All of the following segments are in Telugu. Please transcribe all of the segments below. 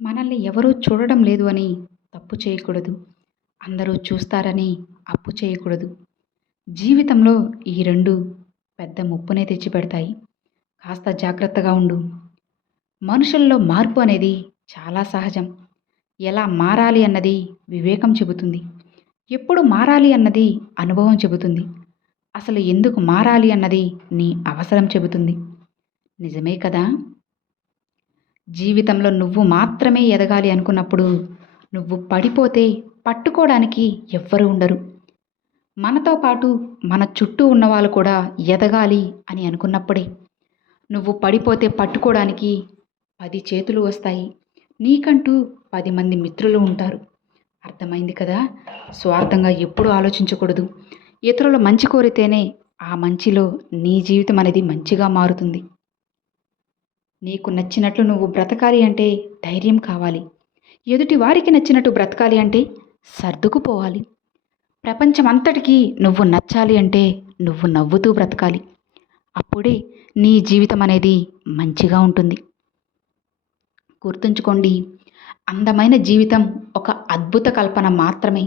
మనల్ని ఎవరూ చూడడం లేదు అని తప్పు చేయకూడదు. అందరూ చూస్తారని అప్పు చేయకూడదు. జీవితంలో ఈ 2 పెద్ద ముప్పునే తెచ్చిపెడతాయి. కాస్త జాగ్రత్తగా ఉండు. మనుషుల్లో మార్పు అనేది చాలా సహజం. ఎలా మారాలి అన్నది వివేకం చెబుతుంది. ఎప్పుడు మారాలి అన్నది అనుభవం చెబుతుంది. అసలు ఎందుకు మారాలి అన్నది నీ అవసరం చెబుతుంది. నిజమే కదా! జీవితంలో నువ్వు మాత్రమే ఎదగాలి అనుకున్నప్పుడు నువ్వు పడిపోతే పట్టుకోవడానికి ఎవ్వరూ ఉండరు. మనతో పాటు మన చుట్టూ ఉన్నవాళ్ళు కూడా ఎదగాలి అని అనుకున్నప్పుడే నువ్వు పడిపోతే పట్టుకోవడానికి 10 చేతులు వస్తాయి. నీకంటూ 10 మంది మిత్రులు ఉంటారు. అర్థమైంది కదా! స్వార్థంగా ఎప్పుడూ ఆలోచించకూడదు. ఇతరుల మంచి కోరితేనే ఆ మంచిలో నీ జీవితం అనేది మంచిగా మారుతుంది. నీకు నచ్చినట్లు నువ్వు బ్రతకాలి అంటే ధైర్యం కావాలి. ఎదుటి వారికి నచ్చినట్టు బ్రతకాలి అంటే సర్దుకుపోవాలి. ప్రపంచమంతటికీ నువ్వు నచ్చాలి అంటే నువ్వు నవ్వుతూ బ్రతకాలి. అప్పుడే నీ జీవితం అనేది మంచిగా ఉంటుంది. గుర్తుంచుకోండి, అందమైన జీవితం ఒక అద్భుత కల్పన మాత్రమే.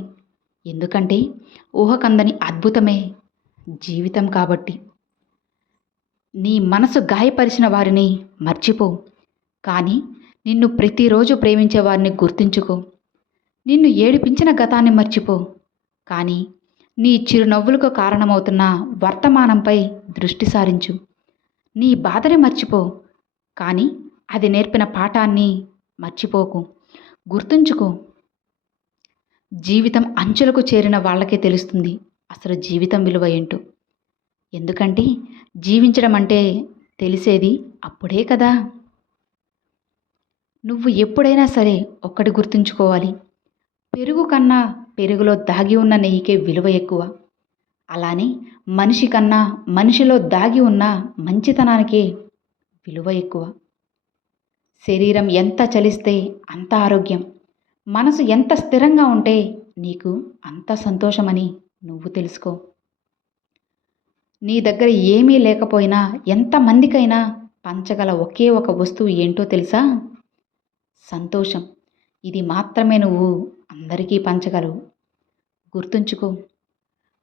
ఎందుకంటే ఊహకందని అద్భుతమే జీవితం కాబట్టి. నీ మనసు గాయపరిచిన వారిని మర్చిపో, కానీ నిన్ను ప్రతిరోజు ప్రేమించే వారిని గుర్తుంచుకో. నిన్ను ఏడిపించిన గతాన్ని మర్చిపో, కానీ నీ చిరునవ్వులకు కారణమవుతున్న వర్తమానంపై దృష్టి సారించు. నీ బాధని మర్చిపో, కానీ అది నేర్పిన పాఠాన్ని మర్చిపోకు. గుర్తుంచుకో, జీవితం అంచులకు చేరిన వాళ్ళకే తెలుస్తుంది అసలు జీవితం విలువ ఏంటో. ఎందుకంటే జీవించడం అంటే తెలిసేది అప్పుడే కదా. నువ్వు ఎప్పుడైనా సరే ఒక్కటి గుర్తుంచుకోవాలి, పెరుగు కన్నా పెరుగులో దాగి ఉన్న నెయ్యికే విలువ ఎక్కువ. అలానే మనిషి కన్నా మనిషిలో దాగి ఉన్న మంచితనానికే విలువ ఎక్కువ. శరీరం ఎంత చలిస్తే అంత ఆరోగ్యం, మనసు ఎంత స్థిరంగా ఉంటే నీకు అంత సంతోషమని నువ్వు తెలుసుకో. నీ దగ్గర ఏమీ లేకపోయినా ఎంతమందికైనా పంచగల ఒకే ఒక వస్తువు ఏంటో తెలుసా? సంతోషం. ఇది మాత్రమే నువ్వు అందరికీ పంచగలవు. గుర్తుంచుకో,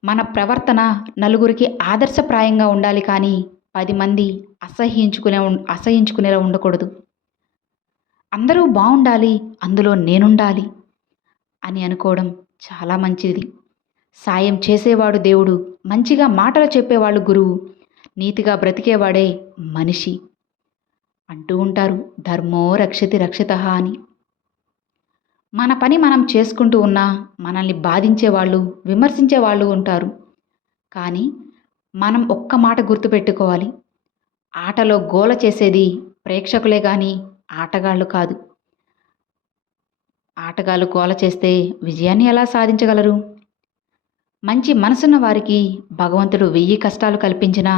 మన ప్రవర్తన నలుగురికి ఆదర్శప్రాయంగా ఉండాలి, కానీ 10 మంది అసహించుకునేలా ఉండకూడదు. అందరూ బాగుండాలి, అందులో నేనుండాలి అని అనుకోవడం చాలా మంచిది. సాయం చేసేవాడు దేవుడు, మంచిగా మాటలు చెప్పేవాళ్ళు గురువు, నీతిగా బ్రతికేవాడే మనిషి అంటూ ఉంటారు. ధర్మో రక్షతి రక్షితః అని. మన పని మనం చేసుకుంటూ ఉన్నా మనల్ని బాధించేవాళ్ళు, విమర్శించేవాళ్ళు ఉంటారు. కానీ మనం ఒక్క మాట గుర్తుపెట్టుకోవాలి, ఆటలో గోల చేసేది ప్రేక్షకులే కానీ ఆటగాళ్ళు కాదు. ఆటగాళ్ళు గోల చేస్తే విజయాన్ని ఎలా సాధించగలరు? మంచి మనసున్న వారికి భగవంతుడు 1000 కష్టాలు కల్పించినా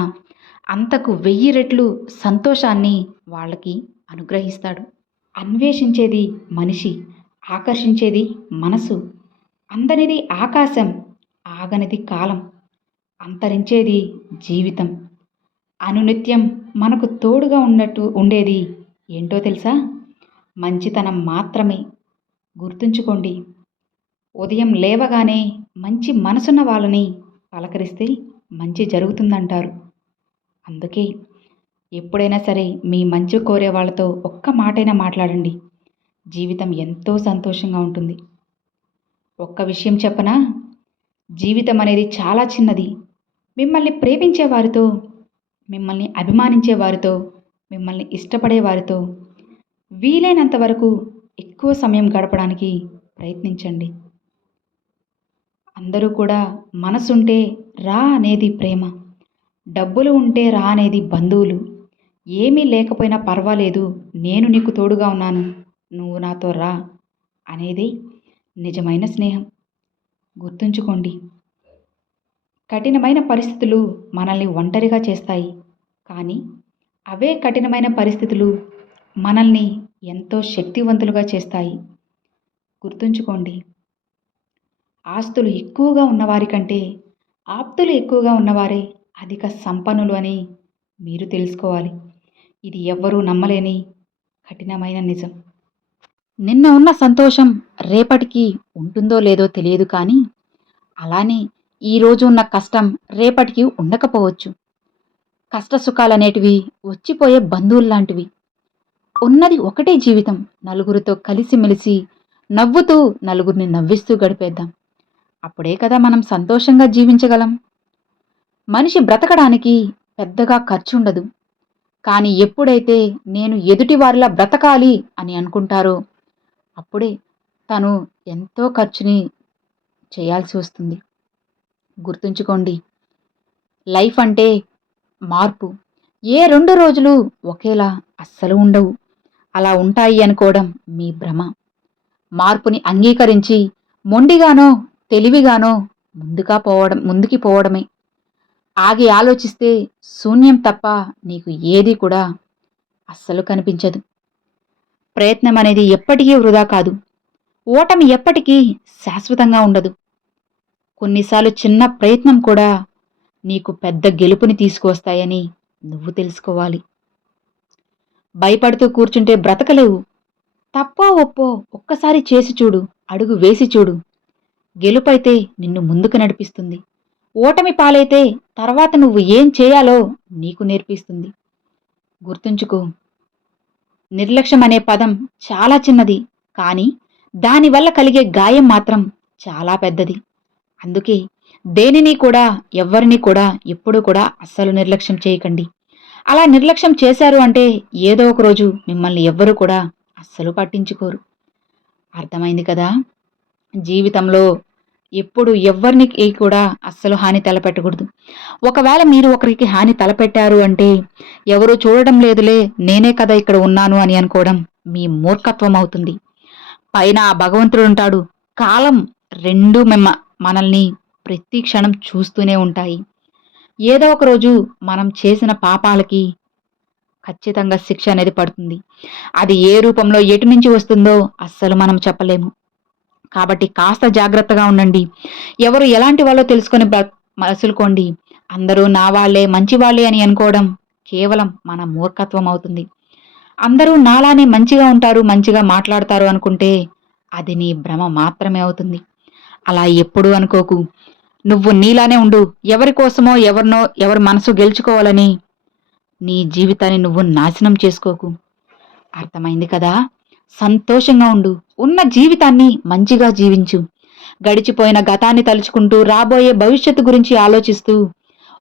అంతకు 1000 రెట్లు సంతోషాన్ని వాళ్ళకి అనుగ్రహిస్తాడు. అన్వేషించేది మనిషి, ఆకర్షించేది మనసు. అందనిది ఆకాశం, ఆగనిది కాలం, అంతరించేది జీవితం. అనునిత్యం మనకు తోడుగా ఉండేది ఏంటో తెలుసా? మంచితనం మాత్రమే. గుర్తుంచుకోండి, ఉదయం లేవగానే మంచి మనసున్న వాళ్ళని పలకరిస్తే మంచి జరుగుతుందంటారు. అందుకే ఎప్పుడైనా సరే మీ మంచి కోరే వాళ్ళతో ఒక్క మాటైనా మాట్లాడండి. జీవితం ఎంతో సంతోషంగా ఉంటుంది. ఒక్క విషయం చెప్పనా? జీవితం అనేది చాలా చిన్నది. మిమ్మల్ని ప్రేమించే వారితో, మిమ్మల్ని అభిమానించే వారితో, మిమ్మల్ని ఇష్టపడే వారితో వీలైనంత వరకు ఎక్కువ సమయం గడపడానికి ప్రయత్నించండి. అందరూ కూడా మనసుంటే రా అనేది ప్రేమ, డబ్బులు ఉంటే రా అనేది బంధువులు, ఏమీ లేకపోయినా పర్వాలేదు నేను నీకు తోడుగా ఉన్నాను, నువ్వు నాతో రా అనేది నిజమైన స్నేహం. గుర్తుంచుకోండి, కఠినమైన పరిస్థితులు మనల్ని ఒంటరిగా చేస్తాయి, కానీ అవే కఠినమైన పరిస్థితులు మనల్ని ఎంతో శక్తివంతులుగా చేస్తాయి. గుర్తుంచుకోండి, ఆస్తులు ఎక్కువగా ఉన్నవారి కంటే ఆప్తులు ఎక్కువగా ఉన్నవారే అధిక సంపన్నులు అని మీరు తెలుసుకోవాలి. ఇది ఎవ్వరూ నమ్మలేని కఠినమైన నిజం. నిన్న ఉన్న సంతోషం రేపటికి ఉంటుందో లేదో తెలియదు కానీ, అలానే ఈరోజు ఉన్న కష్టం రేపటికి ఉండకపోవచ్చు. కష్ట సుఖాలనేటివి వచ్చిపోయే బంధువుల్లాంటివి. ఉన్నది ఒకటే జీవితం. నలుగురితో కలిసిమెలిసి నవ్వుతూ నలుగురిని నవ్విస్తూ గడిపేద్దాం. అప్పుడే కదా మనం సంతోషంగా జీవించగలం. మనిషి బ్రతకడానికి పెద్దగా ఖర్చుండదు. కానీ ఎప్పుడైతే నేను ఎదుటివారిలా బ్రతకాలి అని అనుకుంటారో అప్పుడే తను ఎంతో ఖర్చుని చేయాల్సి వస్తుంది. గుర్తుంచుకోండి, లైఫ్ అంటే మార్పు. ఏ 2 రోజులు ఒకేలా అస్సలు ఉండవు. అలా ఉంటాయి అనుకోవడం మీ భ్రమ. మార్పుని అంగీకరించి మొండిగానో తెలివిగానో ముందుకి పోవడమే. ఆగి ఆలోచిస్తే శూన్యం తప్ప నీకు ఏది కూడా అస్సలు కనిపించదు. ప్రయత్నం అనేది ఎప్పటికీ వృధా కాదు. ఓటమి ఎప్పటికీ శాశ్వతంగా ఉండదు. కొన్నిసార్లు చిన్న ప్రయత్నం కూడా నీకు పెద్ద గెలుపుని తీసుకువస్తాయని నువ్వు తెలుసుకోవాలి. భయపడుతూ కూర్చుంటే బ్రతకలేవు. తప్పో ఒప్పో ఒక్కసారి చేసి చూడు, అడుగు వేసి చూడు. గెలుపైతే నిన్ను ముందుకు నడిపిస్తుంది. ఓటమి పాలైతే తర్వాత నువ్వు ఏం చేయాలో నీకు నేర్పిస్తుంది. గుర్తుంచుకో, నిర్లక్ష్యం అనే పదం చాలా చిన్నది, కానీ దానివల్ల కలిగే గాయం మాత్రం చాలా పెద్దది. అందుకే దేనిని కూడా ఎవ్వరిని కూడా ఎప్పుడూ కూడా అస్సలు నిర్లక్ష్యం చేయకండి. అలా నిర్లక్ష్యం చేశారు అంటే ఏదో ఒక రోజు మిమ్మల్ని ఎవ్వరూ కూడా అస్సలు పట్టించుకోరు. అర్థమైంది కదా? జీవితంలో ఎప్పుడు ఎవ్వరికి కూడా అస్సలు హాని తలపెట్టకూడదు. ఒకవేళ మీరు ఒకరికి హాని తలపెట్టారు అంటే ఎవరూ చూడడం లేదులే, నేనే కదా ఇక్కడ ఉన్నాను అని అనుకోవడం మీ మూర్ఖత్వం అవుతుంది. పైన ఆ భగవంతుడు ఉంటాడు, కాలం రెండూ మనల్ని ప్రతి క్షణం చూస్తూనే ఉంటాయి. ఏదో ఒక రోజు మనం చేసిన పాపాలకి ఖచ్చితంగా శిక్ష అనేది పడుతుంది. అది ఏ రూపంలో ఎటు నుంచి వస్తుందో అస్సలు మనం చెప్పలేము. కాబట్టి కాస్త జాగ్రత్తగా ఉండండి. ఎవరు ఎలాంటి వాళ్ళో తెలుసుకొని మసులుకోండి. అందరూ నా వాళ్ళే మంచి వాళ్ళే అని అనుకోవడం కేవలం మన మూర్ఖత్వం అవుతుంది. అందరూ నాలానే మంచిగా ఉంటారు, మంచిగా మాట్లాడతారు అనుకుంటే అది నీ భ్రమ మాత్రమే అవుతుంది. అలా ఎప్పుడూ అనుకోకు. నువ్వు నీలానే ఉండు. ఎవరి కోసమో ఎవరి మనసు గెలుచుకోవాలని నీ జీవితాన్ని నువ్వు నాశనం చేసుకోకు. అర్థమైంది కదా? సంతోషంగా ఉండు. ఉన్న జీవితాన్ని మంచిగా జీవించు. గడిచిపోయిన గతాన్ని తలుచుకుంటూ రాబోయే భవిష్యత్తు గురించి ఆలోచిస్తూ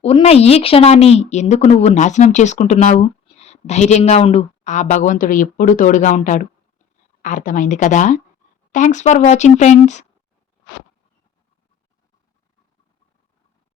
ఉన్న ఈ క్షణాన్ని ఎందుకు నువ్వు నాశనం చేసుకుంటున్నావు? ధైర్యంగా ఉండు. ఆ భగవంతుడు ఎప్పుడూ తోడుగా ఉంటాడు. అర్థమైంది కదా? Thanks for watching friends.